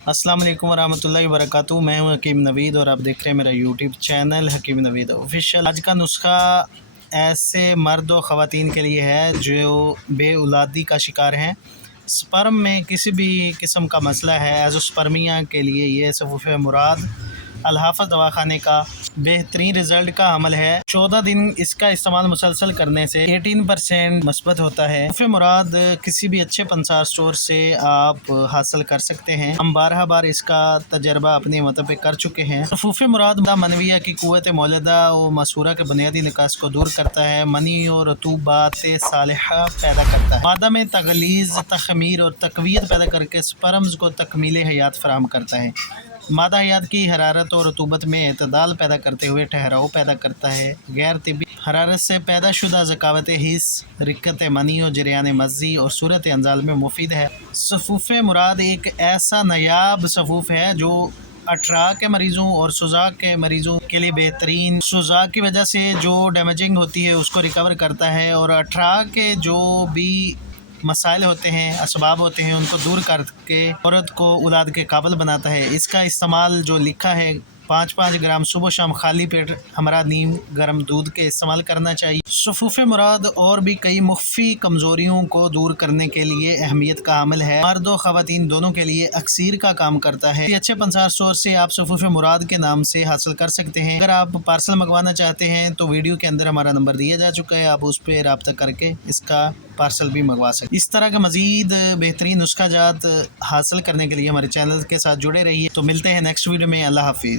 अस्सलाम वालेकुम वरहमतुल्लाहि वबरकातुहू। मैं हूं हकीम नवीद और आप देख रहे हैं मेरा यूट्यूब चैनल हकीम नवीद ऑफिशियल। आज का नुस्खा ऐसे मर्द और ख़वातीन के लिए है जो बे औलादी का शिकार हैं। स्पर्म में किसी भी किस्म का मसला है, एज़ोस्पर्मिया के लिए ये सफ़ूफ़ मुराद अल-हाफ़ज़ दवाखाने का बेहतरीन रिज़ल्ट का अमल है। 14 दिन इसका इस्तेमाल मुसलसल करने से 18% मस्बत होता है। सफ़ूफ़ मुराद किसी भी अच्छे पंसार स्टोर से आप हासिल कर सकते हैं। हम 12 बार इसका तजर्बा अपने मतलब पे कर चुके हैं। सफ़ूफ़ मुराद मनविया की क़ुव्वत मौलदा और मसूरा के बुनियादी निकास को दूर करता है। मनी और रतूबात सालिहा पैदा करता है। मादा में तगलीज़, तख़मीर और तक़वियत पैदा करके स्पर्म्स को तकमील हयात फराहम करता है। मादा हयात की हरारत और रतूबत में एतदाल पैदा करते हुए ठहराव पैदा करता है। गैर तिबी हरारत से पैदा शुदा ज़कावत हिस, रिक्कत मनी और जरियान मज़ी और सूरत अंजाल में मुफीद है। सफ़ूफ़ मुराद एक ऐसा नायाब सफ़ूफ़ है जो अठरा के मरीज़ों और सुजाक के मरीज़ों के लिए बेहतरीन, सुजाक की वजह से जो डैमेजिंग होती है उसको रिकवर करता है और अठरा के जो भी मसाइल होते हैं, असबाब होते हैं, उनको दूर करके औरत को औलाद के काबिल बनाता है। इसका इस्तेमाल जो लिखा है 5-5 ग्राम सुबह शाम खाली पेट हमरा नीम गर्म दूध के इस्तेमाल करना चाहिए। सफ़ूफ़ मुराद और भी कई मुख्फी कमज़ोरियों को दूर करने के लिए अहमियत का अमल है। मर्द और ख़वातीन दोनों के लिए अक्सीर का काम करता है। अच्छे पंसार स्टोर से आप सफ़ूफ़ मुराद के नाम से हासिल कर सकते हैं। अगर आप पार्सल मंगवाना चाहते हैं तो वीडियो के अंदर हमारा नंबर दिया जा चुका है, आप उस पर रब्ता करके इसका पार्सल भी मंगवा सकते हैं। इस तरह का मज़ीद बेहतरीन नुस्खा जात हासिल करने के लिए हमारे चैनल के साथ जुड़े रहिए। तो मिलते हैं नेक्स्ट वीडियो में। अल्लाह हाफिज़।